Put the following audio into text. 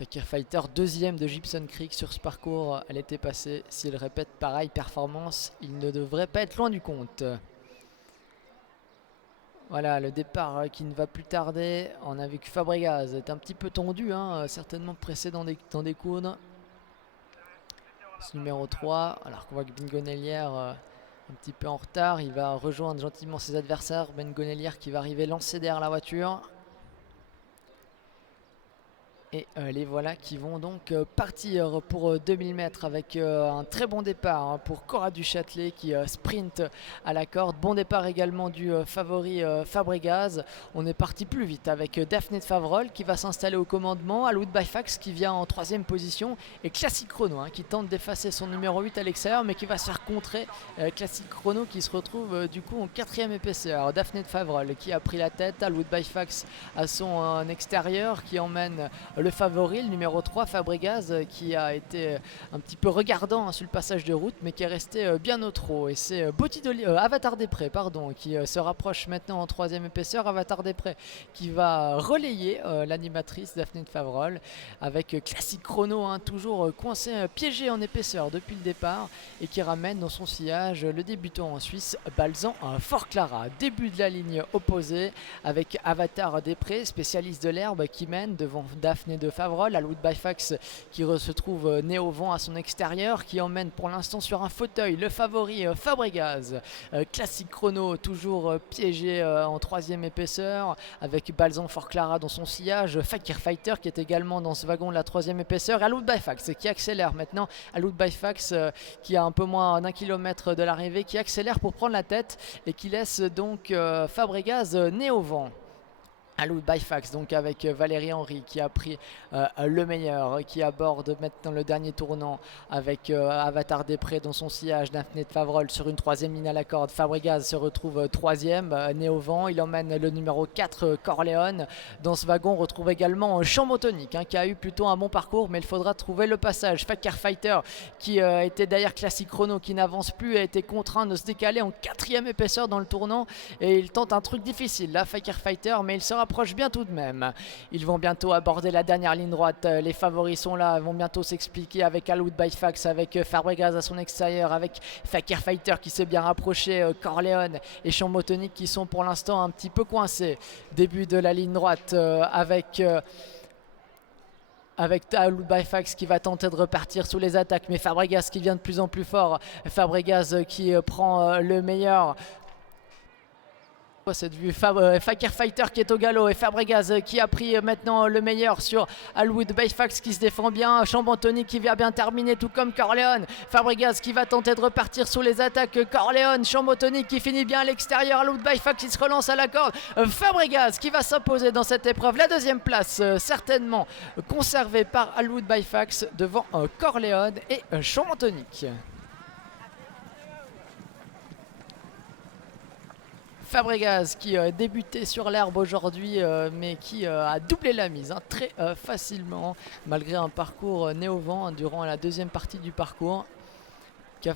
Fakir Fighter, deuxième de Gibson Creek sur ce parcours. Elle était passée. S'il répète pareille performance, il ne devrait pas être loin du compte. Voilà, le départ qui ne va plus tarder. On a vu que Fabregas est un petit peu tendu, hein, certainement pressé dans des coudes. Ce numéro 3, alors qu'on voit que Ben Gonelière un petit peu en retard. Il va rejoindre gentiment ses adversaires. Ben Gonelière qui va arriver lancé derrière la voiture. Et les voilà qui vont donc partir pour 2000 mètres avec un très bon départ hein, pour Cora du Châtelet qui sprint à la corde. Bon départ également du favori Fabregas. On est parti plus vite avec Daphné de Favrol qui va s'installer au commandement. Aloud Byfax qui vient en troisième position. Et Classic Chrono hein, qui tente d'effacer son numéro 8 à l'extérieur mais qui va se faire contrer. Classic Chrono qui se retrouve du coup en quatrième épaisseur. Daphné de Favrol qui a pris la tête. Aloud Byfax à son extérieur qui emmène le favori, le numéro 3, Fabregas, qui a été un petit peu regardant hein, sur le passage de route, mais qui est resté bien au trot. Et c'est Avatar des Prés, pardon, qui se rapproche maintenant en troisième épaisseur. Avatar des Prés qui va relayer l'animatrice Daphné de Favrol avec Classic Chrono, hein, toujours coincé, piégé en épaisseur depuis le départ et qui ramène dans son sillage le débutant en Suisse, Balzan Fort Clara. Début de la ligne opposée avec Avatar des Prés, spécialiste de l'herbe, qui mène devant Daphné de Favrol. Aloud Byfax qui se trouve né au vent à son extérieur, qui emmène pour l'instant sur un fauteuil le favori Fabregas. Classic Chrono toujours piégé en troisième épaisseur avec Balzan Fort Clara dans son sillage. Fakir Fighter qui est également dans ce wagon de la troisième épaisseur. Aloud Byfax qui accélère maintenant. Aloud Byfax qui a un peu moins d'un kilomètre de l'arrivée, qui accélère pour prendre la tête et qui laisse donc Fabregas né au vent. Aloud Byfax donc avec Valérie Henry qui a pris le meilleur, qui aborde maintenant le dernier tournant avec Avatar des Prés dans son sillage. Daphné de Favrol sur une troisième ligne à la corde. Fabregas se retrouve troisième, né au vent. Il emmène le numéro 4, Corleone. Dans ce wagon, on retrouve également Chambotonic hein, qui a eu plutôt un bon parcours, mais il faudra trouver le passage. Fakir Fighter qui était derrière Classic Chrono, qui n'avance plus, a été contraint de se décaler en quatrième épaisseur dans le tournant et il tente un truc difficile là, Fakir Fighter, mais il sera approche bien tout de même. Ils vont bientôt aborder la dernière ligne droite. Les favoris sont là, vont bientôt s'expliquer avec Aloud Byfax, avec Fabregas à son extérieur, avec Fakir Fighter qui s'est bien rapproché, Corleone et Chambotonic qui sont pour l'instant un petit peu coincés. Début de la ligne droite avec Aloud Byfax qui va tenter de repartir sous les attaques, mais Fabregas qui vient de plus en plus fort. Fabregas qui prend le meilleur. Cette vue, Fakir Fighter qui est au galop et Fabregas qui a pris maintenant le meilleur sur Aloud Byfax qui se défend bien. Chambotonic qui vient bien terminer, tout comme Corleone. Fabregas qui va tenter de repartir sous les attaques. Corleone, Chambotonic qui finit bien à l'extérieur. Aloud Byfax qui se relance à la corde. Fabregas qui va s'imposer dans cette épreuve. La deuxième place certainement conservée par Aloud Byfax devant Corleone et Chambotonic. Fabregas qui débutait sur l'herbe aujourd'hui mais qui a doublé la mise hein, très facilement malgré un parcours né au vent hein, durant la deuxième partie du parcours, qui a